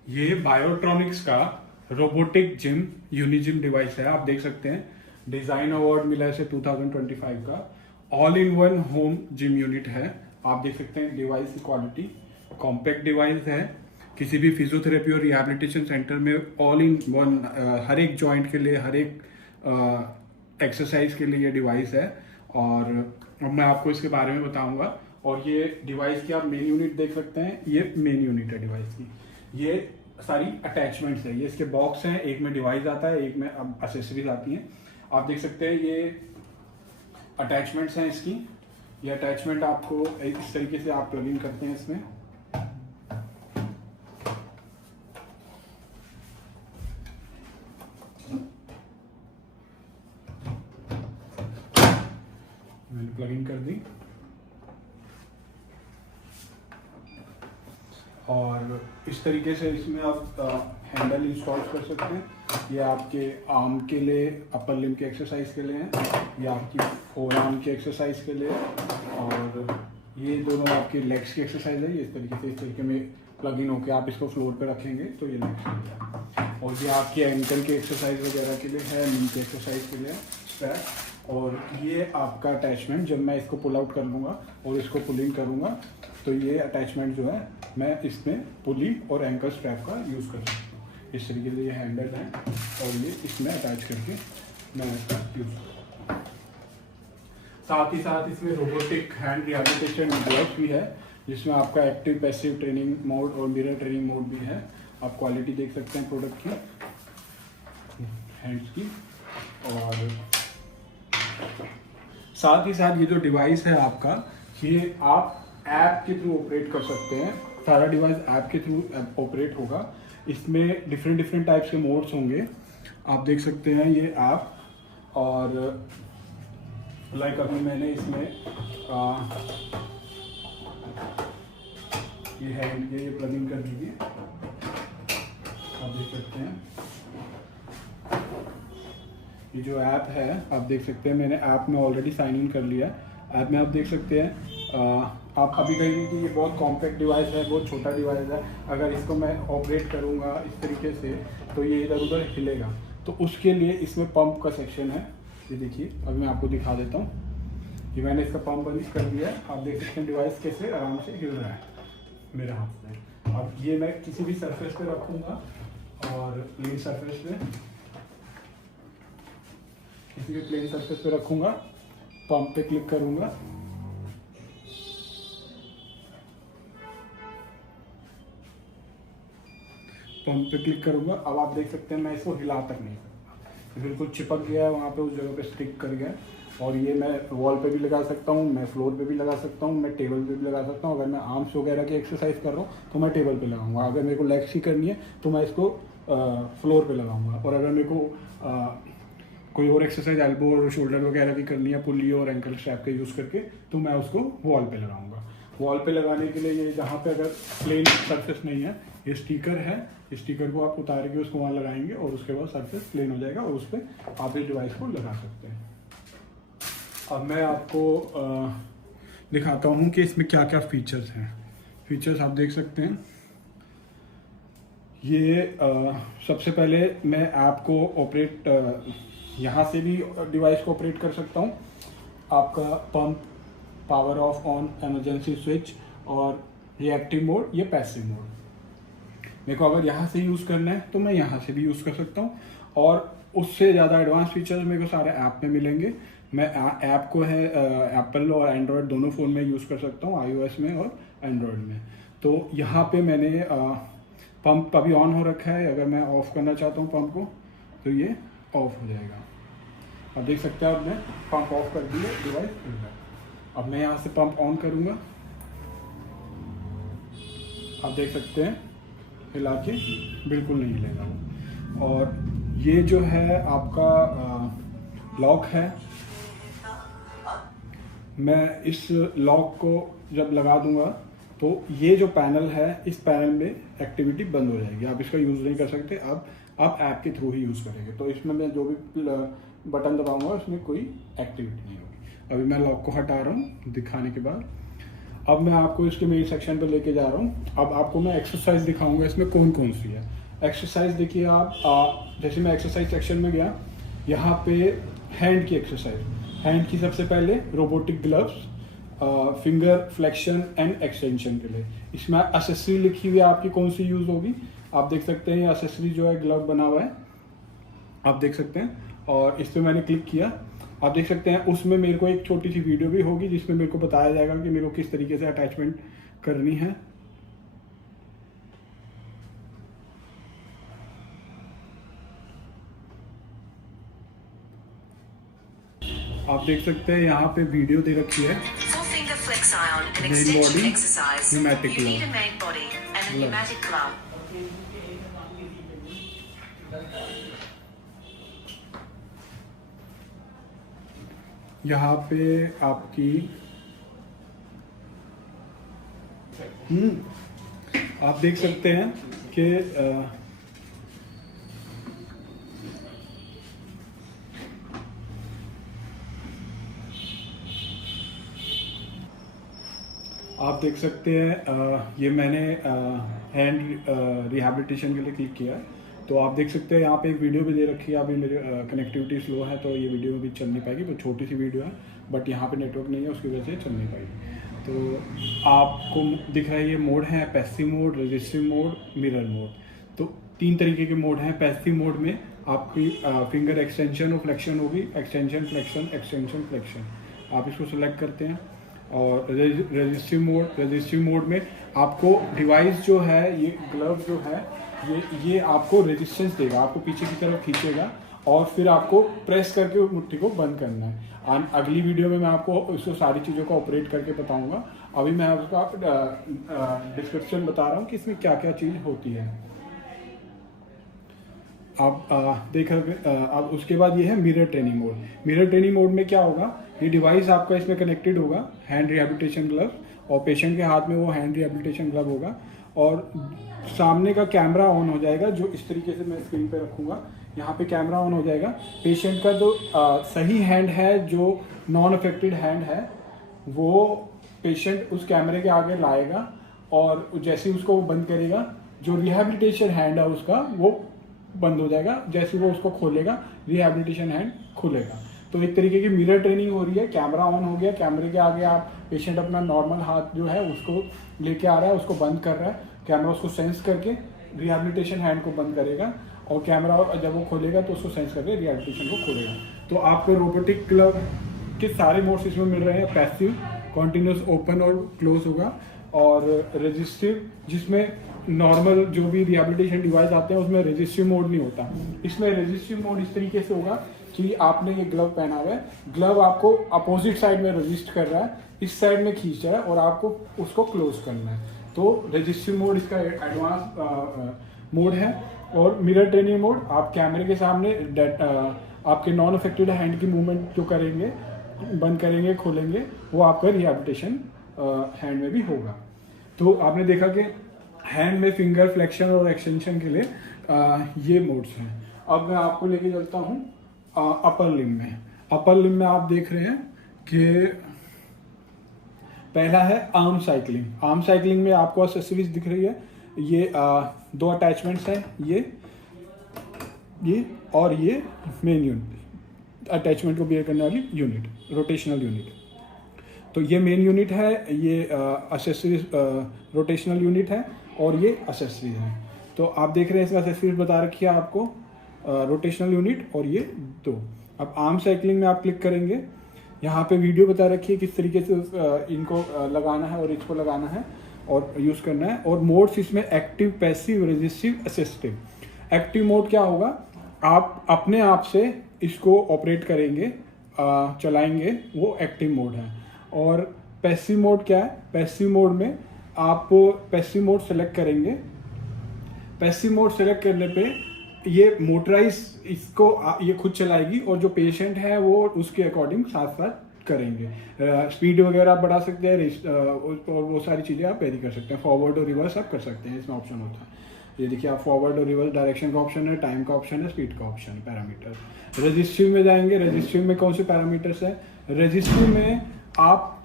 ये बायोट्रॉनिक्स का robotic gym यूनिजिम device है। आप देख सकते हैं डिजाइन अवार्ड मिला है इसे 2025 का। All in one home gym unit है। आप देख सकते हैं डिवाइस की क्वालिटी, कॉम्पैक्ट डिवाइस है। किसी भी फिजियोथेरेपी और रिहैबिलिटेशन सेंटर में ऑल इन वन हर एक जॉइंट के लिए, हर एक एक्सरसाइज के लिए ये डिवाइस है। और अब मैं आपको इसके बारे में बताऊंगा। और ये डिवाइस की आप मेन यूनिट देख सकते हैं, ये मेन यूनिट है डिवाइस की। ये सारी अटैचमेंट्स है, ये इसके बॉक्स हैं, एक में डिवाइस आता है, एक में अब एसेसरीज आती हैं। आप देख सकते हैं ये अटैचमेंट्स हैं इसकी। ये अटैचमेंट आपको इस तरीके से आप प्लग इन करते हैं इसमें। मैंने प्लग इन कर दी और इस तरीके से इसमें आप हैंडल इंस्टॉल कर सकते हैं। ये आपके आर्म के लिए, अपर लिम्ब के एक्सरसाइज के लिए है, ये आपकी फोर आर्म की एक्सरसाइज के लिए, और ये दोनों आपके लेग्स की एक्सरसाइज है। ये इस तरीके में प्लग इन होकर आप इसको फ्लोर पे रखेंगे तो ये लेग्स के लिए है। और ये आपकी एंकल की एक्सरसाइज वगैरह के लिए है, नी की एक्सरसाइज के लिए स्ट्रैप। और ये आपका अटैचमेंट, जब मैं इसको पुल आउट कर लूँगा और इसको पुल इन करूँगा तो ये अटैचमेंट जो है मैं इसमें पुली और एंकल स्ट्रैप का यूज़ कर सकता हूँ। इस तरीके से ये हैंडल है और ये इसमें अटैच करके मैं इसका यूज़ करूँगा। साथ ही साथ इसमें रोबोटिक हैंड रिहैबिलिटेशन डिवाइस भी है, जिसमें आपका एक्टिव पैसिव ट्रेनिंग मोड और मिरर ट्रेनिंग मोड भी है। आप क्वालिटी देख सकते हैं प्रोडक्ट की, हैंड्स की। और साथ ही साथ ये जो डिवाइस है आपका, ये आप ऐप के थ्रू ऑपरेट कर सकते हैं। सारा डिवाइस ऐप के थ्रू ऑपरेट होगा। इसमें डिफरेंट टाइप्स के मोड्स होंगे, आप देख सकते हैं ये ऐप। और लाइक अभी मैंने इसमें ये हैंड ये प्लग इन कर दीजिए, आप देख सकते हैं। ये जो ऐप है आप देख सकते हैं, मैंने ऐप में ऑलरेडी साइन इन कर लिया है। ऐप में आप देख सकते हैं आप अभी कहेंगे कि ये बहुत कॉम्पैक्ट डिवाइस है, बहुत छोटा डिवाइस है, अगर इसको मैं ऑपरेट करूँगा इस तरीके से तो ये इधर उधर हिलेगा। तो उसके लिए इसमें पंप का सेक्शन है। ये देखिए, अभी मैं आपको दिखा देता हूँ कि मैंने इसका पंप बंद कर दिया है। आप देख सकते हैं डिवाइस कैसे आराम से हिल रहा है मेरे हाथ में। अब ये मैं किसी भी सरफेस पे रखूँगा और प्लेन सरफेस पे, किसी भी प्लेन सरफेस पे रखूँगा, पंप पे क्लिक करूँगा, पंप पे क्लिक करूंगा। अब आप देख सकते हैं मैं इसको हिला तक नहीं सकता, बिल्कुल चिपक गया है वहाँ पे, उस जगह पे स्टिक कर गया। और ये मैं वॉल पे भी लगा सकता हूँ, मैं फ्लोर पे भी लगा सकता हूँ, मैं टेबल पे भी लगा सकता हूँ। अगर मैं आर्म्स वगैरह की एक्सरसाइज कर रहा हूँ तो मैं टेबल पे लगाऊंगा। अगर मेरे को लेग्स की करनी है तो मैं इसको फ्लोर पे लगाऊंगा। और अगर मेरे को कोई और एक्सरसाइज एल्बो और शोल्डर वगैरह की करनी है पुली और एंकल स्ट्रैप का यूज़ करके, तो मैं उसको वॉल पे लगाऊंगा। वॉल पे लगाने के लिए ये जहाँ पे अगर प्लेन सरफेस नहीं है, ये स्टिकर है, स्टिकर को आप उतार के उसको वहाँ लगाएंगे और उसके बाद सरफेस प्लेन हो जाएगा और उस पर आप इस डिवाइस को लगा सकते हैं। अब मैं आपको दिखाता हूँ कि इसमें क्या क्या फीचर्स हैं। फीचर्स आप देख सकते हैं। ये सबसे पहले मैं ऐप को ऑपरेट यहाँ से भी डिवाइस को ऑपरेट कर सकता हूँ। आपका pump, power of on, emergency switch और रिएक्टिव मोड, ये पैसिव मोड। मेरे को अगर यहाँ से यूज़ करना है तो मैं यहाँ से भी यूज़ कर सकता हूँ। और उससे ज़्यादा एडवांस फीचर्स मेरे को सारे ऐप में मिलेंगे। मैं ऐप को है एप्पल और एंड्रॉयड दोनों फ़ोन में यूज़ कर सकता हूँ, iOS में और एंड्रॉयड में। तो यहाँ पे मैंने पंप अभी ऑन हो रखा है। अगर मैं ऑफ़ करना चाहता हूँ पंप को तो ये ऑफ हो जाएगा। अब देख सकते हैं, अब मैं पंप ऑफ कर दिया, डिवाइस खुल गया। अब मैं यहाँ से पंप ऑन करूँगा, आप देख सकते हैं हिला के बिल्कुल नहीं हिलेगा वो। और ये जो है आपका लॉक है, मैं इस लॉक को जब लगा दूंगा तो ये जो पैनल है, इस पैनल में एक्टिविटी बंद हो जाएगी। आप इसका यूज़ नहीं कर सकते, अब आप ऐप के थ्रू ही यूज़ करेंगे। तो इसमें मैं जो भी बटन दबाऊंगा उसमें कोई एक्टिविटी नहीं होगी। अभी मैं लॉक को हटा रहा हूँ दिखाने के बाद। अब मैं आपको इसके मेन सेक्शन पे लेके जा रहा हूँ। अब आपको मैं एक्सरसाइज दिखाऊंगा इसमें कौन कौन सी है। एक्सरसाइज देखिए आप, जैसे मैं एक्सरसाइज सेक्शन में गया, यहाँ पे हैंड की एक्सरसाइज, हैंड की सबसे पहले robotic gloves, finger flexion and extension के लिए। इसमें एसेसरी लिखी हुई है आपकी कौन सी यूज होगी, आप देख सकते हैं। एसेसरी जो है ग्लव बना हुआ है, आप देख सकते हैं, और इस पर मैंने क्लिक किया, आप देख सकते हैं। उसमें मेरे को एक छोटी सी वीडियो भी होगी जिसमें मेरे को बताया जाएगा कि मेरे को किस तरीके से अटैचमेंट करनी है। आप देख सकते हैं यहाँ पे वीडियो दे रखी है। Main body pneumatic glove. यहाँ पे आपकी आप देख सकते हैं कि आप देख सकते हैं ये मैंने हैंड रिहैबिलिटेशन के लिए क्लिक किया है। तो आप देख सकते हैं यहाँ पे एक वीडियो भी दे रखी है। अभी मेरे कनेक्टिविटी स्लो है तो ये वीडियो भी चल नहीं पाएगी, तो छोटी सी वीडियो है, बट यहाँ पे नेटवर्क नहीं है उसकी वजह से चल नहीं पाएगी। तो आपको दिख रहा है ये मोड है, passive mode, resistive mode, mirror mode. तो 3 तरीके के मोड हैं। पैसिव मोड में आपकी फिंगर एक्सटेंशन और फ्लेक्शन होगी, एक्सटेंशन फ्लेक्शन, एक्सटेंशन फ्लेक्शन, आप इसको सिलेक्ट करते हैं। और रजिस्टिव मोड में आपको डिवाइस जो है, ये ग्लव जो है, ये आपको रेजिस्टेंस देगा, आपको पीछे की तरफ खींचेगा और फिर आपको प्रेस करके मुट्ठी को बंद करना है। अगली वीडियो में मैं आपको इसको सारी चीज़ों को ऑपरेट करके बताऊंगा। अभी मैं आपको डिस्क्रिप्शन बता रहा हूँ कि इसमें क्या क्या चीज़ होती है। आप देख अब उसके बाद ये है mirror training mode. Mirror training mode में क्या होगा, ये डिवाइस आपका इसमें कनेक्टेड होगा, हैंड रिहैबिलिटेशन ग्लव, और पेशेंट के हाथ में वो हैंड रिहैबिलिटेशन ग्लव होगा, और सामने का कैमरा ऑन हो जाएगा, जो इस तरीके से मैं स्क्रीन पे रखूँगा। यहाँ पे कैमरा ऑन हो जाएगा। पेशेंट का जो सही हैंड है, जो नॉन अफेक्टेड हैंड है, वो पेशेंट उस कैमरे के आगे लाएगा, और जैसे ही उसको वो बंद करेगा, जो रिहैबिलिटेशन हैंड है उसका वो बंद हो जाएगा। जैसे वो उसको खोलेगा, रिहैबिलिटेशन हैंड खुलेगा। तो एक तरीके की मिरर ट्रेनिंग हो रही है। कैमरा ऑन हो गया, कैमरे के आगे आप पेशेंट अपना नॉर्मल हाथ जो है उसको लेके आ रहा है, उसको बंद कर रहा है, कैमरा उसको सेंस करके रिहैबिलिटेशन हैंड को बंद करेगा, और कैमरा जब वो खोलेगा तो उसको सेंस करके रिहैबिलिटेशन को खोलेगा। तो आपको रोबोटिक ग्लव के सारे मोड्स इसमें मिल रहे हैं। पैसिव, कॉन्टिन्यूस ओपन और क्लोज होगा, और रजिस्टिव जिसमें नॉर्मल जो भी रिहैबिलिटेशन डिवाइस आते हैं उसमें रजिस्टिव मोड नहीं होता। इसमें रजिस्टिव मोड इस तरीके से होगा कि आपने ये ग्लव पहना हुआ है, ग्लव आपको अपोजिट साइड में रजिस्ट कर रहा है, इस साइड में खींच रहा है, और आपको उसको क्लोज करना है। तो रजिस्टिव मोड इसका एडवांस मोड है। और मिरर ट्रेनिंग मोड, आप कैमरे के सामने आपके नॉन अफेक्टेड हैंड की मूवमेंट जो करेंगे, बंद करेंगे, खोलेंगे, वो आपका रिहैबिलिटेशन हैंड में भी होगा। तो आपने देखा कि हैंड में फिंगर फ्लेक्शन और एक्सटेंशन के लिए ये मोड्स हैं। अब मैं आपको लेके चलता हूँ अपर लिम्ब में। अपर लिम्ब में आप देख रहे हैं कि पहला है आर्म साइकिलिंग। आर्म साइकिलिंग में आपको एक्सेसरीज दिख रही है। ये 2 अटैचमेंट्स हैं, ये और ये मेन यूनिट, अटैचमेंट को बियर करने वाली यूनिट, रोटेशनल यूनिट। तो ये मेन यूनिट है, ये एक्सेसरीज रोटेशनल यूनिट है, और ये एक्सेसरीज है। तो आप देख रहे हैं इसमें एक्सेसरीज बता रखी है आपको, रोटेशनल यूनिट और ये 2। अब आर्म साइकिलिंग में आप क्लिक करेंगे, यहाँ पे वीडियो बता रखी है किस तरीके से इनको लगाना है और इसको लगाना है और यूज़ करना है। और मोड्स इसमें active, passive, resistive, assistive. Active mode क्या होगा, आप अपने आप से इसको ऑपरेट करेंगे, चलाएंगे, वो एक्टिव मोड है। और पैसिव मोड क्या है, पैसिव मोड में आप पैसिव मोड सेलेक्ट करेंगे। पैसिव मोड सेलेक्ट करने पे ये मोटराइज इसको ये खुद चलाएगी, और जो पेशेंट है वो उसके अकॉर्डिंग साथ साथ करेंगे। स्पीड वगैरह आप बढ़ा सकते हैं, और वो सारी चीज़ें आप वेरी कर सकते हैं। फॉरवर्ड और रिवर्स आप कर सकते हैं, इसमें ऑप्शन होता है। ये देखिए, आप फॉरवर्ड और रिवर्स डायरेक्शन का ऑप्शन है, टाइम का ऑप्शन है, स्पीड का ऑप्शन है, पैरामीटर। रजिस्टिव में जाएंगे, रजिस्टिव में कौन से पैरामीटर्स है, रजिस्टिव में आप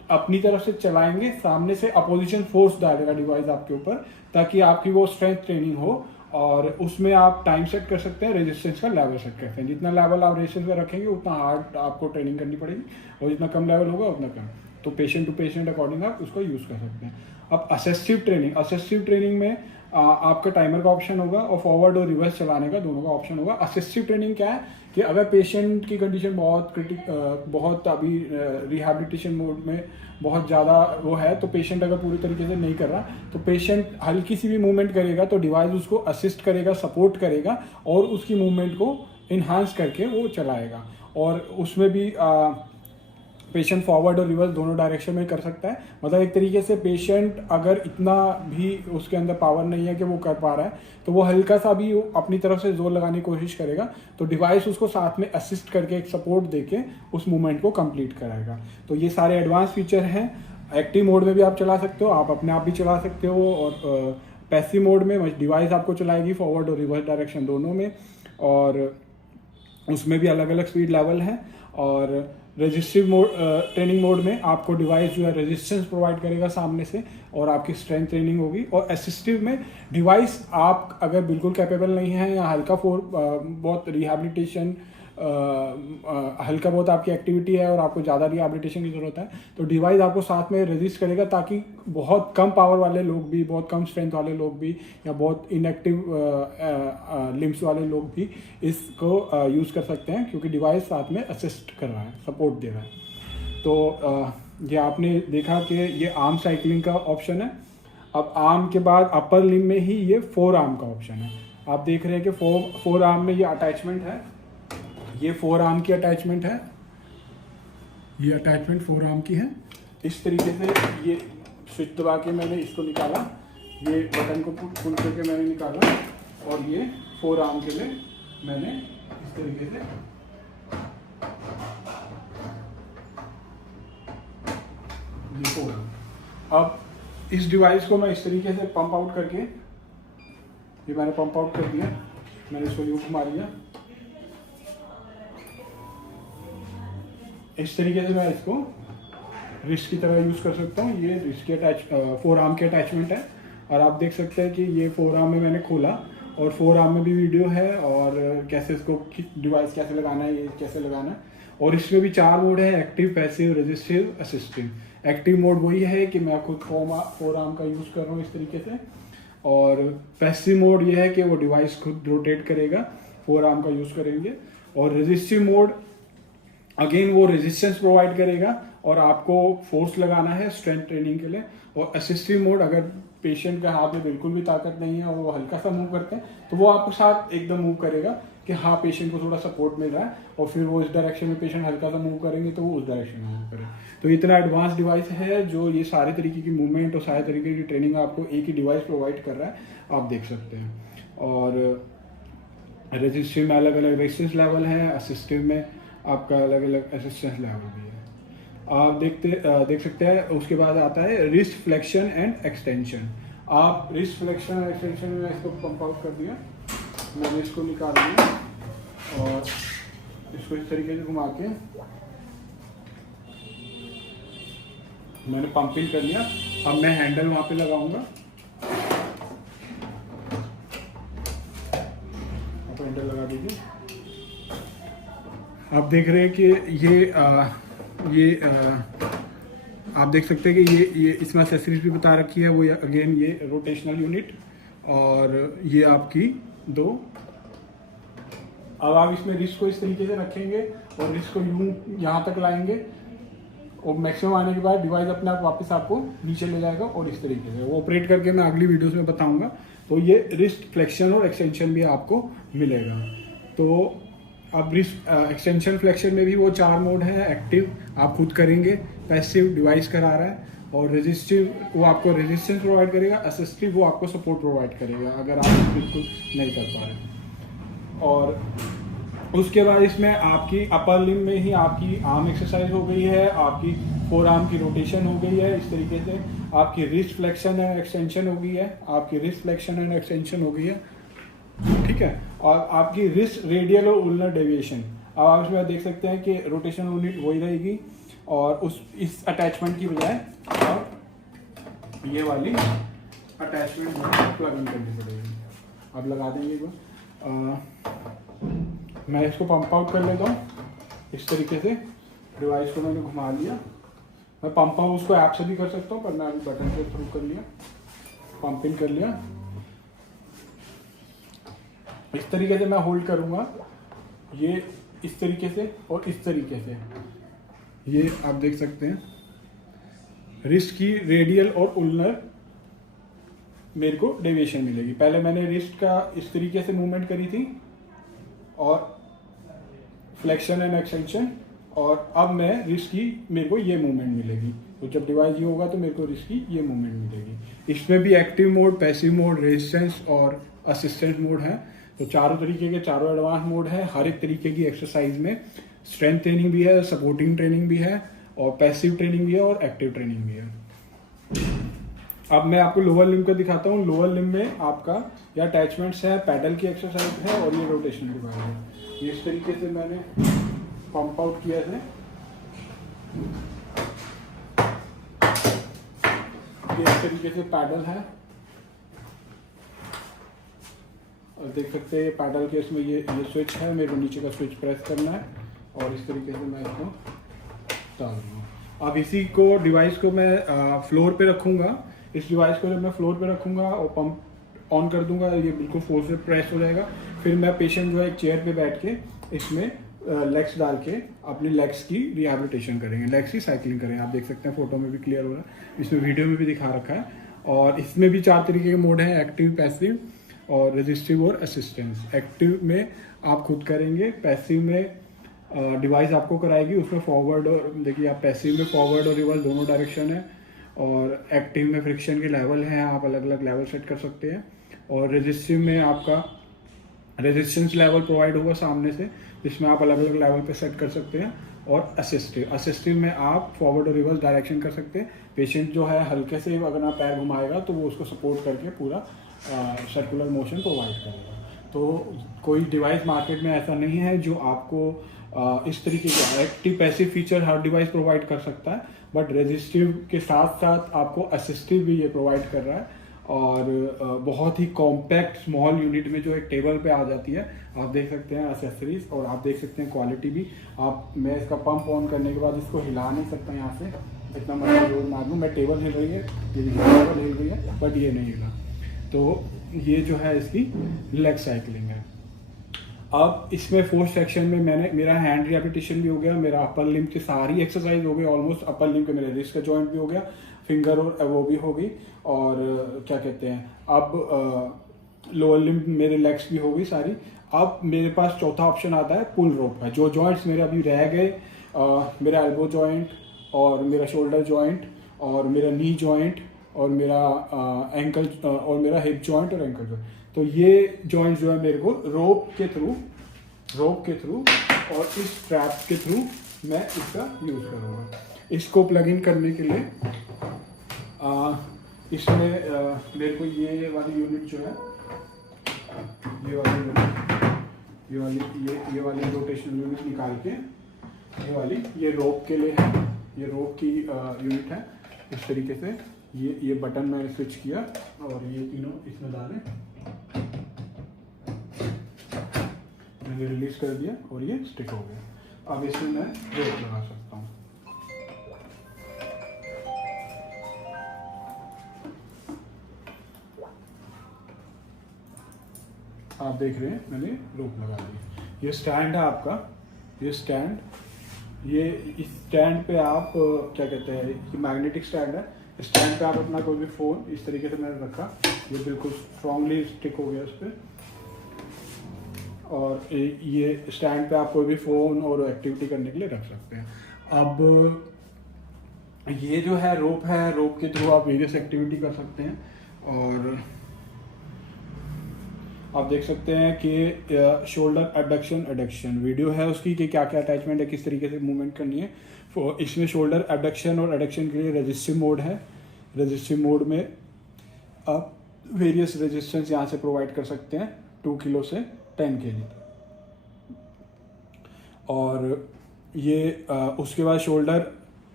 अपनी तरफ से चलाएंगे, सामने से अपोजिशन फोर्स डालेगा डिवाइस आपके ऊपर, ताकि आपकी वो स्ट्रेंथ ट्रेनिंग हो। और उसमें आप टाइम सेट कर सकते हैं, रेजिस्टेंस का लेवल सेट कर सकते हैं। जितना लेवल आप रेजिस्टेंस का रखेंगे उतना हार्ड आपको ट्रेनिंग करनी पड़ेगी, और जितना कम लेवल होगा उतना कम। तो पेशेंट टू पेशेंट अकॉर्डिंग आप उसको यूज़ कर सकते हैं। अब असिस्टिव ट्रेनिंग में आपका टाइमर का ऑप्शन होगा और फॉरवर्ड और रिवर्स चलाने का दोनों का ऑप्शन होगा। असिस्टिव ट्रेनिंग क्या है कि अगर पेशेंट की कंडीशन बहुत अभी रिहैबिलिटेशन मोड में बहुत ज़्यादा वो है, तो पेशेंट अगर पूरी तरीके से नहीं कर रहा, तो पेशेंट हल्की सी भी मूवमेंट करेगा तो डिवाइस उसको असिस्ट करेगा, सपोर्ट करेगा और उसकी मूवमेंट को इन्हांस करके वो चलाएगा। और उसमें भी पेशेंट फॉरवर्ड और रिवर्स दोनों डायरेक्शन में कर सकता है। मतलब एक तरीके से पेशेंट अगर इतना भी उसके अंदर पावर नहीं है कि वो कर पा रहा है, तो वो हल्का सा भी अपनी तरफ से जोर लगाने की कोशिश करेगा, तो डिवाइस उसको साथ में असिस्ट करके एक सपोर्ट देके उस मूवमेंट को कंप्लीट कराएगा। तो ये सारे एडवांस फीचर हैं। एक्टिव मोड में भी आप चला सकते हो, आप अपने आप भी चला सकते हो, और पैसिव मोड में डिवाइस आपको चलाएगी फॉरवर्ड और रिवर्स डायरेक्शन दोनों में, और उसमें भी अलग अलग स्पीड लेवल है। और रेजिस्टिव मोड ट्रेनिंग मोड में आपको डिवाइस जो है रेजिस्टेंस प्रोवाइड करेगा सामने से, और आपकी स्ट्रेंथ ट्रेनिंग होगी। और असिस्टिव में डिवाइस आप अगर बिल्कुल कैपेबल नहीं है या बहुत रिहैबिलिटेशन हल्का बहुत आपकी एक्टिविटी है और आपको ज़्यादा रिहैबिलिटेशन की ज़रूरत है, तो डिवाइस आपको साथ में रेजिस्ट करेगा, ताकि बहुत कम पावर वाले लोग भी, बहुत कम स्ट्रेंथ वाले लोग भी, या बहुत इनएक्टिव लिम्स वाले लोग भी इसको यूज़ कर सकते हैं, क्योंकि डिवाइस साथ में असिस्ट कर रहा है, सपोर्ट दे रहा है। तो ये आपने देखा कि ये आर्म साइकिलिंग का ऑप्शन है। अब आर्म के बाद अपर लिम में ही ये फोर आर्म का ऑप्शन है। आप देख रहे हैं कि फोर आर्म में ये अटैचमेंट है, ये फोर आर्म की अटैचमेंट है, ये अटैचमेंट फोर आर्म की है। इस तरीके से ये स्विच दबा के मैंने इसको निकाला, ये बटन को पुल करके मैंने निकाला, और ये फोर आर्म के लिए मैंने इस तरीके से ये फोर आर्म। अब इस डिवाइस को मैं इस तरीके से पंप आउट करके, ये मैंने पंप आउट कर दिया, मैंने इसको यूं घुमा लिया। इस तरीके से मैं इसको रिस्ट की तरह यूज़ कर सकता हूँ। ये रिस्ट की फोर आर्म की अटैचमेंट है, और आप देख सकते हैं कि ये फोर आर्म में मैंने खोला, और फोर आर्म में भी वीडियो है, और कैसे इसको डिवाइस कैसे लगाना है, ये कैसे लगाना है। और इसमें भी 4 मोड है: active, passive, resistive, assistive. Active mode वही है कि मैं खुद फोर आर्म का यूज़ कर रहा हूँ इस तरीके से, और पैसिव मोड ये है कि वो डिवाइस खुद रोटेट करेगा, फोर आर्म का यूज़ करेंगे। और रेजिस्टिव मोड अगेन वो रेजिस्टेंस प्रोवाइड करेगा, और आपको फोर्स लगाना है स्ट्रेंथ ट्रेनिंग के लिए। और असिस्टिव मोड, अगर पेशेंट के हाथ में बिल्कुल भी ताकत नहीं है और वो हल्का सा मूव करते हैं, तो वो आपको साथ एकदम मूव करेगा कि हाँ पेशेंट को थोड़ा सपोर्ट मिल रहा है, और फिर वो इस डायरेक्शन में पेशेंट हल्का सा मूव करेंगे तो वो उस डायरेक्शन में मूव करें। तो इतना एडवांस डिवाइस है जो ये सारे तरीके की मूवमेंट और सारे तरीके की ट्रेनिंग आपको एक ही डिवाइस प्रोवाइड कर रहा है, आप देख सकते हैं। और रेजिस्टिव में अलग अलग रेजिस्टेंस लेवल है, असिस्टिव में आपका अलग अलग असिस्टेंस लेवल भी है, आप देख सकते हैं। उसके बाद आता है रिस्ट फ्लेक्शन एंड एक्सटेंशन। आप रिस्ट फ्लेक्शन एंड एक्सटेंशन में इसको पंप आउट कर दिया, मैंने इसको निकाल दिया, और इसको इस तरीके से घुमा के मैंने पंपिंग कर लिया। अब मैं हैंडल वहाँ पे लगाऊंगा, आप हैंडल लगा दीजिए। आप देख रहे हैं कि आप देख सकते हैं कि ये इसमें एक्सेसरीज भी बता रखी है। वो अगेन ये रोटेशनल यूनिट, और ये आपकी 2। अब आप इसमें रिस्ट को इस तरीके से रखेंगे और रिस्ट को यूं यहाँ तक लाएंगे, और मैक्सिमम आने के बाद डिवाइस अपने आप वापस आपको नीचे ले जाएगा, और इस तरीके से वो ऑपरेट करके मैं अगली वीडियोस में बताऊंगा। तो ये रिस्ट फ्लेक्शन और एक्सटेंशन भी आपको मिलेगा। तो अब रिस्ट एक्सटेंशन फ्लेक्शन में भी वो 4 मोड है: एक्टिव आप खुद करेंगे, पैसिव डिवाइस करा रहा है, और रेजिस्टिव वो आपको रेजिस्टेंस प्रोवाइड करेगा, असिस्टिव वो आपको सपोर्ट प्रोवाइड करेगा अगर आप बिल्कुल नहीं कर पा रहे। और उसके बाद इसमें आपकी अपर लिम में ही आपकी आर्म एक्सरसाइज हो गई है, आपकी फोर आर्म की रोटेशन हो गई है, इस तरीके से आपकी रिस्ट फ्लेक्शन एंड एक्सटेंशन हो गई है, आपकी रिस्ट फ्लेक्शन एंड एक्सटेंशन हो गई है, ठीक है। और आपकी रिस्ट रेडियल और उलनर डेविएशन, अब आप इसमें देख सकते हैं कि रोटेशनल यूनिट वही रहेगी, और इस अटैचमेंट की बजाय अब ये वाली अटैचमेंट प्लग इन करनी पड़ेगी। अब लगा देंगे एक बार। मैं इसको पंप आउट कर लेता हूँ इस तरीके से। डिवाइस को मैंने घुमा लिया। मैं पंप आउट उसको ऐप से भी कर सकता हूँ, पर मैं अभी बटन के थ्रू कर लिया, पंप इन कर लिया। इस तरीके से मैं होल्ड करूँगा, ये इस तरीके से और इस तरीके से। ये आप देख सकते हैं रिस्ट की रेडियल और उल्नर मेरे को डेविएशन मिलेगी। पहले मैंने रिस्ट का इस तरीके से मूवमेंट करी थी और फ्लेक्शन एंड एक्सटेंशन, और अब मैं रिस्ट की मेरे को ये मूवमेंट मिलेगी। तो जब डिवाइस ये होगा तो मेरे को रिस्ट की ये मूवमेंट मिलेगी। इसमें भी active mode, passive mode, resistance और असिस्टेंट मोड है। तो चारों तरीके के चारों एडवांस मोड है। हर एक तरीके की एक्सरसाइज में स्ट्रेंथ ट्रेनिंग भी है, सपोर्टिंग ट्रेनिंग भी है, और पैसिव ट्रेनिंग भी है, और एक्टिव ट्रेनिंग भी है। अब मैं आपको लोअर लिम्ब का दिखाता हूँ। लोअर लिम्ब में आपका ये अटैचमेंट्स है, पैडल की एक्सरसाइज है, और ये रोटेशनल डिवाइस है। ये इस तरीके से मैंने पंप आउट किया है। ये इस तरीके से पैडल है, और देख सकते हैं पैडल के इसमें ये स्विच है। मेरे को नीचे का स्विच प्रेस करना है और इस तरीके से मैं इसको डाल दूँगा। अब इसी को डिवाइस को मैं फ्लोर पे रखूँगा। इस डिवाइस को जब मैं फ्लोर पे रखूँगा और पंप ऑन कर दूंगा, ये बिल्कुल फोर्स से प्रेस हो जाएगा। फिर मैं पेशेंट जो है एक चेयर पे बैठ के इसमें लेग्स डाल के अपने लेग्स की रिहैबिलिटेशन करेंगे, लेग्स की साइकिलिंग करेंगे। आप देख सकते हैं फोटो में भी क्लियर हो रहा है, इसमें वीडियो में भी दिखा रखा है। और इसमें भी 4 तरीके के मोड हैं, एक्टिव, पैसिव और रेजिस्टिव और असिस्टेंस। एक्टिव में आप खुद करेंगे, पैसिव में डिवाइस आपको कराएगी। उसमें फॉरवर्ड और देखिए आप पैसिव में फॉरवर्ड और रिवर्स दोनों डायरेक्शन है, और एक्टिव में फ्रिक्शन के लेवल हैं, आप अलग अलग लेवल सेट कर सकते हैं। और रेजिस्टिव में आपका रेजिस्टेंस लेवल प्रोवाइड होगा सामने से, जिसमें आप अलग अलग लेवल पे सेट कर सकते हैं। और असिस्टिव में आप फॉरवर्ड और रिवर्स डायरेक्शन कर सकते हैं। पेशेंट जो है हल्के से अगर आप पैर घुमाएगा तो वो उसको सपोर्ट करके पूरा सर्कुलर मोशन प्रोवाइड करेगा। तो कोई डिवाइस मार्केट में ऐसा नहीं है जो आपको इस तरीके के एक्टिव पैसिव फीचर हर डिवाइस प्रोवाइड कर सकता है, बट रेजिस्टिव के साथ साथ आपको असिस्टिव भी ये प्रोवाइड कर रहा है। और बहुत ही कॉम्पैक्ट स्मॉल यूनिट में जो एक टेबल पे आ जाती है। आप देख सकते हैं एसेसरीज, और आप देख सकते हैं क्वालिटी भी। मैं इसका पंप ऑन करने के बाद इसको हिला नहीं सकता यहाँ से, इतना मर्जी जोर मार लूँ। मैं टेबल हिल रही है, टेबल हिल रही है, बट ये नहीं हिला। तो ये जो है इसकी लेग साइकिलिंग है। अब इसमें फोर्थ सेक्शन में मेरा हैंड रिहैबिलिटेशन भी हो गया, मेरा अपर लिम्ब की सारी एक्सरसाइज हो गई ऑलमोस्ट। अपर लिम्ब के मेरे रिस्ट का जॉइंट भी हो गया, फिंगर और वो भी हो गई, और क्या कहते हैं अब लोअर लिम्ब मेरे लेग्स भी हो गई सारी। अब मेरे पास चौथा ऑप्शन आता है पुल रोप का। जो जॉइंट्स मेरे अभी रह गए, मेरा एल्बो जॉइंट और मेरा शोल्डर जॉइंट और मेरा नी जॉइंट और मेरा एंकल और मेरा हिप जॉइंट और एंकल जॉइंट, तो ये जॉइंट्स जो है मेरे को रोप के थ्रू और इस स्ट्रैप के थ्रू मैं इसका यूज़ करूँगा। इसको प्लग इन करने के लिए इसमें मेरे को ये वाली यूनिट जो है, ये वाली रोटेशनल यूनिट निकाल के ये रोप के लिए है, ये रोप की यूनिट है। इस तरीके से ये बटन मैंने स्विच किया और ये तीनों इसमें डाले, मैंने रिलीज कर दिया और ये स्टिक हो गया। अब इसमें मैं रोप लगा सकता हूँ। आप देख रहे हैं मैंने रोप लगा दी। ये स्टैंड है आपका, ये स्टैंड, ये इस स्टैंड पे आप क्या कहते हैं, ये मैग्नेटिक स्टैंड है। स्टैंड पे आप अपना कोई भी फ़ोन इस तरीके से मैंने रखा, ये बिल्कुल स्ट्रांगली स्टिक हो गया इस पर। और ये स्टैंड पे आप कोई भी फ़ोन और एक्टिविटी करने के लिए रख सकते हैं। अब ये जो है रोप के थ्रू आप वेरियस एक्टिविटी कर सकते हैं। और आप देख सकते हैं कि शोल्डर एबडक्शन एडक्शन वीडियो है उसकी, कि क्या क्या अटैचमेंट है, किस तरीके से मूवमेंट करनी है। इसमें शोल्डर एबडक्शन और एडक्शन के लिए रेजिस्टिव मोड है। रेजिस्टिव मोड में आप वेरियस रेजिस्टेंस यहाँ से प्रोवाइड कर सकते हैं, 2 किलो से 10 kg। और ये उसके बाद शोल्डर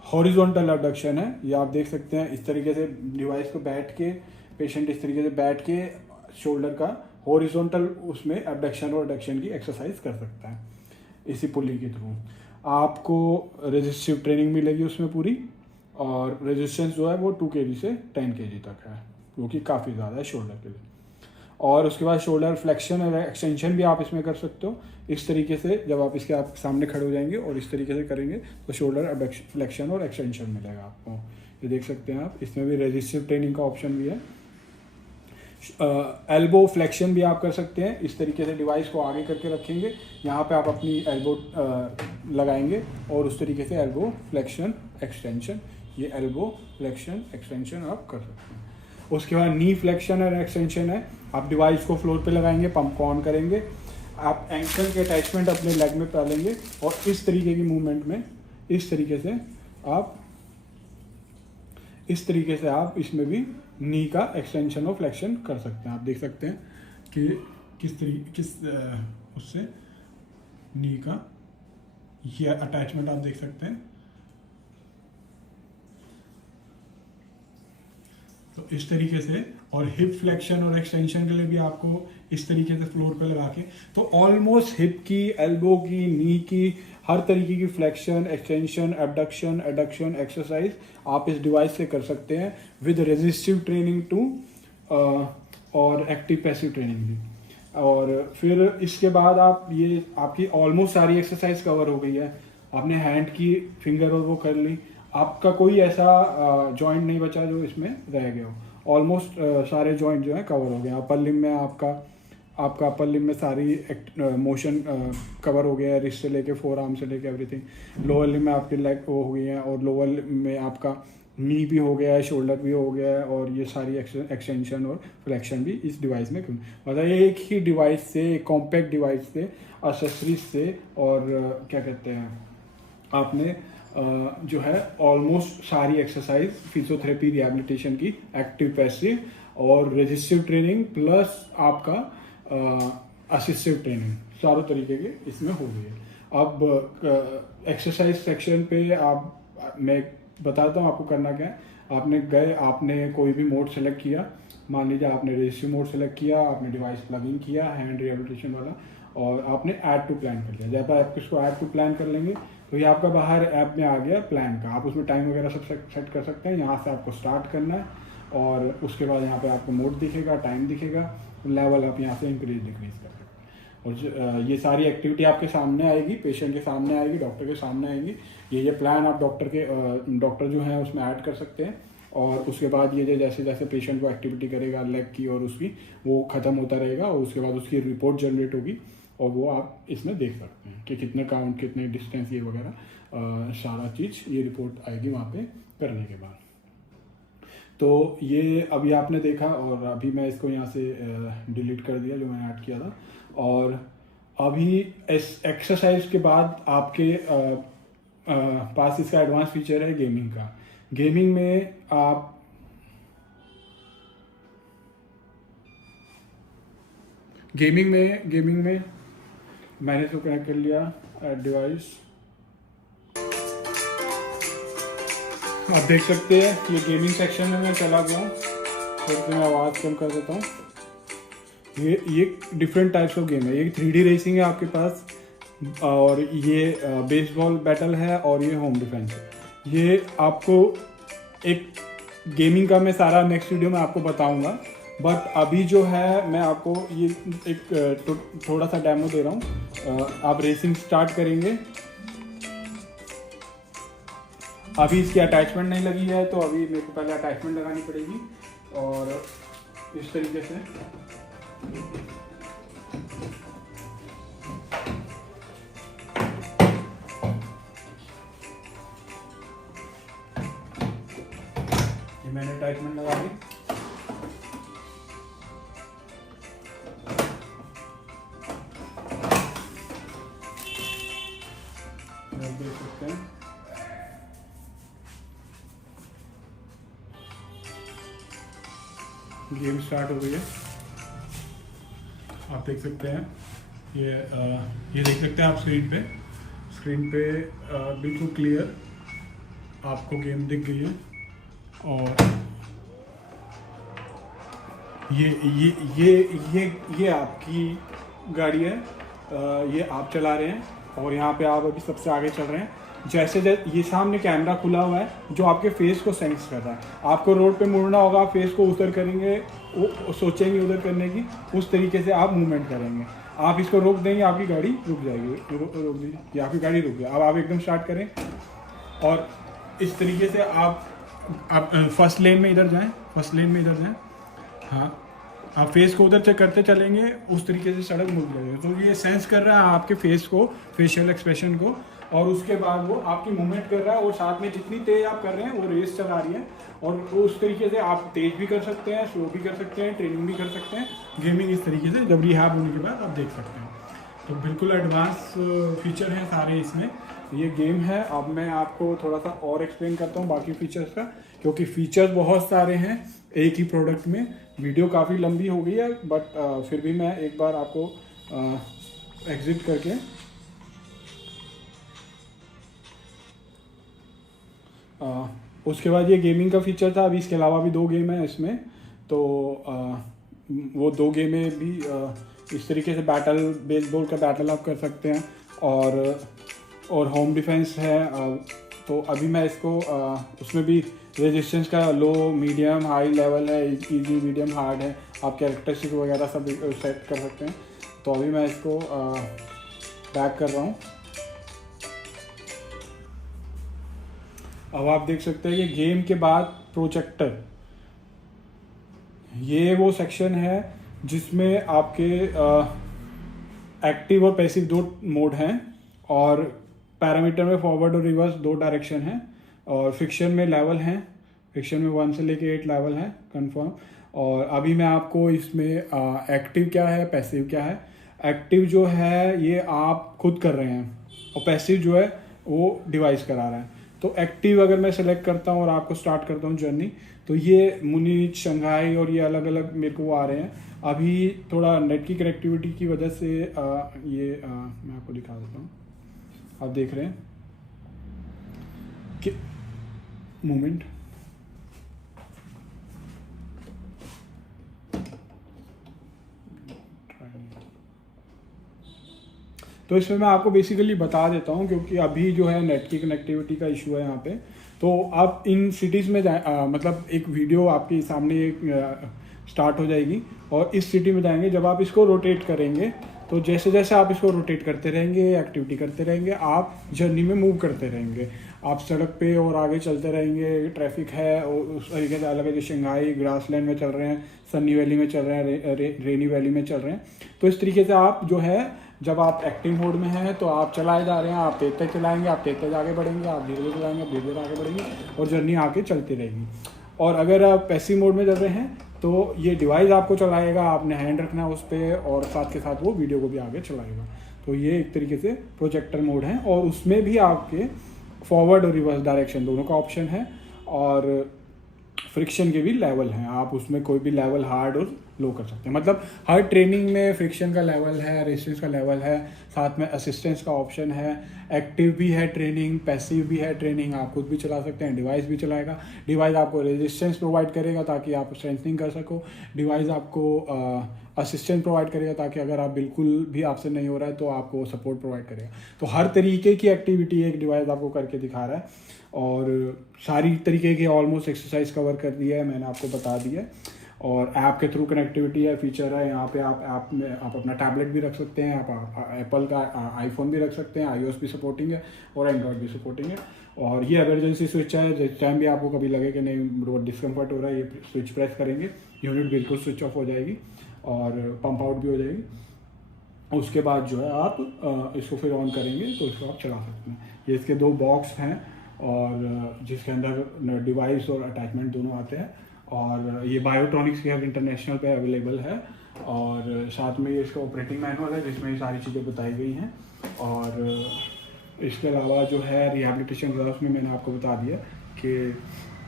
हॉरिजॉन्टल एबडक्शन है, ये आप देख सकते हैं। इस तरीके से डिवाइस को बैठ के पेशेंट इस तरीके से बैठ के शोल्डर का हॉरिजॉन्टल उसमें एबडक्शन और एडक्शन की एक्सरसाइज कर सकता है इसी पुली के थ्रू। आपको रेजिस्टिव ट्रेनिंग मिलेगी उसमें पूरी, और रेजिस्टेंस जो है वो 2 kg से 10 kg तक है, जो कि काफ़ी ज़्यादा है शोल्डर के लिए। और उसके बाद शोल्डर फ्लेक्शन और एक्सटेंशन भी आप इसमें कर सकते हो। इस तरीके से जब आप इसके आप सामने खड़े हो जाएंगे और इस तरीके से करेंगे तो शोल्डर फ्लेक्शन और एक्सटेंशन मिलेगा आपको। ये देख सकते हैं आप, इसमें भी रेजिस्टिव ट्रेनिंग का ऑप्शन भी है। एल्बो फ्लेक्शन भी आप कर सकते हैं। इस तरीके से डिवाइस को आगे करके रखेंगे, यहाँ पे आप अपनी एल्बो लगाएंगे और उस तरीके से एल्बो फ्लेक्शन एक्सटेंशन, ये एल्बो फ्लेक्शन एक्सटेंशन आप कर सकते हैं। उसके बाद नी फ्लेक्शन और एक्सटेंशन है, आप डिवाइस को फ्लोर पे लगाएंगे, पंप को ऑन करेंगे, आप एंकल के अटैचमेंट अपने लेग में डालेंगे और इस तरीके की मूवमेंट में इस तरीके से आप इसमें भी नी का एक्सटेंशन और फ्लेक्शन कर सकते हैं। आप देख सकते हैं कि उससे नी का ये अटैचमेंट आप देख सकते हैं। तो इस तरीके से, और हिप फ्लेक्शन और एक्सटेंशन के लिए भी आपको इस तरीके से फ्लोर पे लगा के, तो ऑलमोस्ट हिप की, एल्बो की, नी की, हर तरीके की flexion, extension, abduction, adduction exercise आप इस डिवाइस से कर सकते हैं विद रेजिस्टिव ट्रेनिंग टू और एक्टिव पैसिव ट्रेनिंग भी। और फिर इसके बाद आप ये आपकी ऑलमोस्ट सारी एक्सरसाइज कवर हो गई है। आपने हैंड की फिंगर और वो कर ली, आपका कोई ऐसा जॉइंट नहीं बचा जो इसमें रह गया हो। ऑलमोस्ट सारे जॉइंट जो है कवर हो गए। अपर लिम में आपका अपर लिम में सारी मोशन कवर हो गया है, रिस्ट से लेके फोर आर्म से लेके एवरीथिंग। लोअर लिम में आपकी लेग वो हो गई है, और लोअर लिम में आपका नी भी हो गया है, शोल्डर भी हो गया है, और ये सारी एक्सटेंशन और फ्लेक्शन भी इस डिवाइस में मतलब एक ही डिवाइस से, एक कॉम्पैक्ट डिवाइस से, एक्सेसरीज से, और क्या कहते हैं आपने जो है ऑलमोस्ट सारी एक्सरसाइज फिजियोथेरेपी रिहैबिलिटेशन की, एक्टिव पैसिव और रेजिस्टिव ट्रेनिंग प्लस आपका असिस्टिव ट्रेनिंग, चारों तरीके के इसमें हो गई है। अब एक्सरसाइज सेक्शन पे मैं बताता हूँ आपको करना क्या है। आपने कोई भी मोड सेलेक्ट किया, मान लीजिए आपने रेजिस्टिव मोड सेलेक्ट किया, आपने डिवाइस प्लगिंग किया हैंड रिहैबिलिटेशन वाला, और आपने ऐड टू प्लान कर लिया। जब आप इसको ऐड टू प्लान कर लेंगे तो ये आपका बाहर ऐप में आ गया प्लान का। आप उसमें टाइम वगैरह सब सेट कर सकते हैं। यहाँ से आपको स्टार्ट करना है, और उसके बाद यहाँ पे आपको मोड दिखेगा, टाइम दिखेगा, लेवल आप यहाँ से इंक्रीज डिक्रीज कर सकते हैं। और ये सारी एक्टिविटी आपके सामने आएगी, पेशेंट के सामने आएगी, डॉक्टर के सामने आएगी। ये प्लान आप डॉक्टर जो है उसमें ऐड कर सकते हैं। और उसके बाद ये जैसे जैसे पेशेंट को एक्टिविटी करेगा लेग की और उसकी, वो ख़त्म होता रहेगा, और उसके बाद उसकी रिपोर्ट जनरेट होगी, और वो आप इसमें देख सकते हैं कि कितने काउंट, कितने डिस्टेंस, ये वगैरह सारा चीज़ ये रिपोर्ट आएगी वहाँ पे करने के बाद। तो ये अभी आपने देखा, और अभी मैं इसको यहाँ से डिलीट कर दिया जो मैंने ऐड किया था। और अभी इस एक्सरसाइज के बाद आपके पास इसका एडवांस फीचर है गेमिंग का। गेमिंग में गेमिंग में मैंने इसको कनेक्ट कर लिया डिवाइस। आप देख सकते हैं कि ये गेमिंग सेक्शन में मैं चला गया हूँ, तो मैं आवाज़ कम कर देता हूँ। ये डिफरेंट टाइप्स ऑफ गेम है। ये 3D रेसिंग है आपके पास, और ये बेसबॉल बैटल है, और ये होम डिफेंस है। ये आपको एक गेमिंग का मैं सारा नेक्स्ट वीडियो में आपको बताऊंगा, बट अभी जो है मैं आपको ये एक थोड़ा सा डेमो दे रहा हूँ। आप रेसिंग स्टार्ट करेंगे। अभी इसकी अटैचमेंट नहीं लगी है, तो अभी मेरे को पहले अटैचमेंट लगानी पड़ेगी, और इस तरीके से ये मैंने अटैचमेंट लगा दी। देख सकते हैं गेम स्टार्ट हो गई है। आप देख सकते हैं ये देख सकते हैं आप स्क्रीन पे बिल्कुल क्लियर आपको गेम दिख गई है। और ये आपकी गाड़ी है, ये आप चला रहे हैं और यहाँ पे आप अभी सबसे आगे चल रहे हैं। जैसे ये सामने कैमरा खुला हुआ है जो आपके फेस को सेंस कर रहा है। आपको रोड पे मुड़ना होगा, आप फेस को उधर करेंगे, वो सोचेंगे उधर करने की, उस तरीके से आप मूवमेंट करेंगे। आप इसको रोक देंगे, आपकी गाड़ी रुक जाएगी। रोक दीजिए, ये आपकी गाड़ी रुक गई। अब आप एकदम स्टार्ट करें और इस तरीके से आप फर्स्ट लेन में इधर जाएं, फर्स्ट लेन में इधर जाएं। हाँ, आप फेस को उधर से करते चलेंगे, उस तरीके से सड़क मुड़ जाएगी। तो ये सेंस कर रहा है आपके फेस को, फेशियल एक्सप्रेशन को, और उसके बाद वो आपकी मूवमेंट कर रहा है। और साथ में जितनी तेज आप कर रहे हैं वो रेस चला रही है। और उस तरीके से आप तेज भी कर सकते हैं, स्लो भी कर सकते हैं, ट्रेनिंग भी कर सकते हैं। गेमिंग इस तरीके से जब रिहैब होने के बाद आप देख सकते हैं। तो बिल्कुल एडवांस फीचर हैं सारे इसमें। ये गेम है। अब मैं आपको थोड़ा सा और एक्सप्लेन करता हूँ बाकी फीचर्स का, क्योंकि फीचर्स बहुत सारे हैं एक ही प्रोडक्ट में। वीडियो काफ़ी लंबी हो गई है, बट फिर भी मैं एक बार आपको एग्जिट करके उसके बाद ये गेमिंग का फीचर था। अभी इसके अलावा भी 2 गेम हैं इसमें। तो वो 2 गेमें भी इस तरीके से बेसबॉल का बैटल आप कर सकते हैं। और होम डिफेंस है। तो अभी मैं इसको उसमें भी रेजिस्टेंस का लो, मीडियम, हाई लेवल है, इजी, मीडियम, हार्ड है। आप कैरेक्टरिस्टिक वगैरह सब सेट कर सकते हैं। तो अभी मैं इसको बैक कर रहा हूँ। अब आप देख सकते हैं कि गेम के बाद प्रोजेक्टर, ये वो सेक्शन है जिसमें आपके एक्टिव और पैसिव 2 मोड हैं। और पैरामीटर में फॉरवर्ड और रिवर्स 2 डायरेक्शन हैं। और फिक्शन में लेवल हैं, फिक्शन में 1 से लेके 8 लेवल हैं कंफर्म। और अभी मैं आपको इसमें एक्टिव क्या है, पैसिव क्या है। एक्टिव जो है ये आप खुद कर रहे हैं, और पैसिव जो है वो डिवाइस करा रहा है। तो एक्टिव अगर मैं सेलेक्ट करता हूँ और आपको स्टार्ट करता हूँ जर्नी, तो ये मुनीच, शंघाई और ये अलग अलग मेरे को आ रहे हैं। अभी थोड़ा नेट की कनेक्टिविटी की वजह से मैं आपको दिखा देता हूँ। आप देख रहे हैं कि मूवमेंट, तो इसमें मैं आपको बेसिकली बता देता हूँ, क्योंकि अभी जो है नेट की कनेक्टिविटी का इशू है यहाँ पे। तो आप इन सिटीज़ में मतलब एक वीडियो आपके सामने स्टार्ट हो जाएगी और इस सिटी में जाएंगे। जब आप इसको रोटेट करेंगे, तो जैसे जैसे आप इसको रोटेट करते रहेंगे, एक्टिविटी करते रहेंगे, आप जर्नी में मूव करते रहेंगे। आप सड़क पे और आगे चलते रहेंगे। ट्रैफिक है और उस तरीके से अलग अलग, शंघाई ग्रासलैंड में चल रहे हैं, सनी वैली में चल रहे हैं, रेनी वैली में चल रहे हैं। तो इस तरीके से आप जो है, जब आप एक्टिव मोड में हैं तो आप चलाए जा रहे हैं, आप तेज तेज चलाएंगे, आप तेज तेज आगे बढ़ेंगे, आप धीरे धीरे चलाएंगे, आप धीरे धीरे आगे बढ़ेंगे, और जर्नी आगे चलती रहेगी। और अगर आप पैसिव मोड में चल रहे हैं तो ये डिवाइस आपको चलाएगा, आपने हैंड रखना है उस पर, और साथ के साथ वो वीडियो को भी आगे चलाएगा। तो ये एक तरीके से प्रोजेक्टर मोड है। और उसमें भी आपके फॉरवर्ड और रिवर्स डायरेक्शन दोनों का ऑप्शन है। और फ्रिक्शन के भी लेवल हैं, आप उसमें कोई भी लेवल हार्ड और लो कर सकते हैं। मतलब हर ट्रेनिंग में फ्रिक्शन का लेवल है, रेजिस्टेंस का लेवल है, साथ में असिस्टेंस का ऑप्शन है। एक्टिव भी है ट्रेनिंग, पैसिव भी है ट्रेनिंग, आप खुद भी चला सकते हैं, डिवाइस भी चलाएगा। डिवाइस आपको रेजिस्टेंस प्रोवाइड करेगा ताकि आप स्ट्रेंथनिंग कर सको। डिवाइस आपको असिस्टेंस प्रोवाइड करेगा ताकि अगर आप बिल्कुल भी आपसे नहीं हो रहा है तो आपको सपोर्ट प्रोवाइड करेगा। तो हर तरीके की एक्टिविटी एक डिवाइस आपको करके दिखा रहा है। और सारी तरीके की ऑलमोस्ट एक्सरसाइज कवर कर दिया है, मैंने आपको बता दिया है। और ऐप के थ्रू कनेक्टिविटी है, फीचर है। यहाँ पे आप ऐप में आप अपना टैबलेट भी रख सकते हैं, आप एप्पल का आईफोन भी रख सकते हैं, iOS भी सपोर्टिंग है और एंड्रॉयड भी सपोर्टिंग है। और ये इमरजेंसी स्विच है, जिस टाइम भी आपको कभी लगे कि नहीं डिस्कम्फर्ट हो रहा है, ये स्विच प्रेस करेंगे, यूनिट बिल्कुल स्विच ऑफ हो जाएगी और पंप आउट भी हो जाएगी। उसके बाद जो है आप इसको फिर ऑन करेंगे तो इसको आप चला सकते हैं। ये इसके 2 बॉक्स हैं और जिसके अंदर डिवाइस और अटैचमेंट दोनों आते हैं। और ये बायोट्रॉनिक्स के इंटरनेशनल पे अवेलेबल है। और साथ में ये इसका ऑपरेटिंग मैनुअल है जिसमें ये सारी चीज़ें बताई गई हैं। और इसके अलावा जो है रिहैबिलिटेशन ग्राफ्स में मैंने आपको बता दिया कि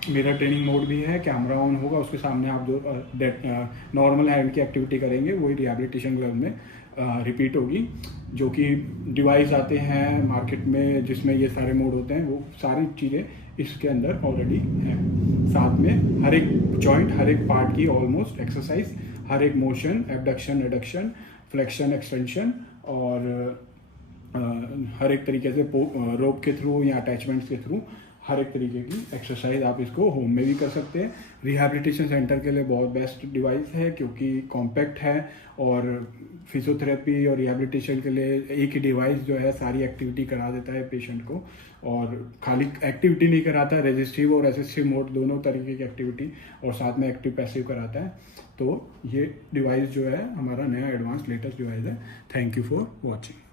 मिरर ट्रेनिंग मोड भी है, कैमरा ऑन होगा, उसके सामने आप जो नॉर्मल हैंड की एक्टिविटी करेंगे वही रिहैबिलिटेशन ग्लव में रिपीट होगी। जो कि डिवाइस आते हैं मार्केट में जिसमें ये सारे मोड होते हैं, वो सारी चीज़ें इसके अंदर ऑलरेडी हैं। साथ में हर एक जॉइंट, हर एक पार्ट की ऑलमोस्ट एक्सरसाइज, हर एक motion, abduction, adduction, flexion, extension और हर एक तरीके से रोप के थ्रू या अटैचमेंट्स के थ्रू हर एक तरीके की एक्सरसाइज आप इसको होम में भी कर सकते हैं। रिहैबिलिटेशन सेंटर के लिए बहुत बेस्ट डिवाइस है क्योंकि कॉम्पैक्ट है और फिजियोथेरेपी और रिहैबिलिटेशन के लिए एक ही डिवाइस जो है सारी एक्टिविटी करा देता है पेशेंट को। और खाली एक्टिविटी नहीं कराता है, रेजिस्टिव और असिस्टिव मोड दोनों तरीके की एक्टिविटी और साथ में एक्टिव पैसिव कराता है। तो ये डिवाइस जो है हमारा नया एडवांस लेटेस्ट डिवाइस है। Thank you for watching.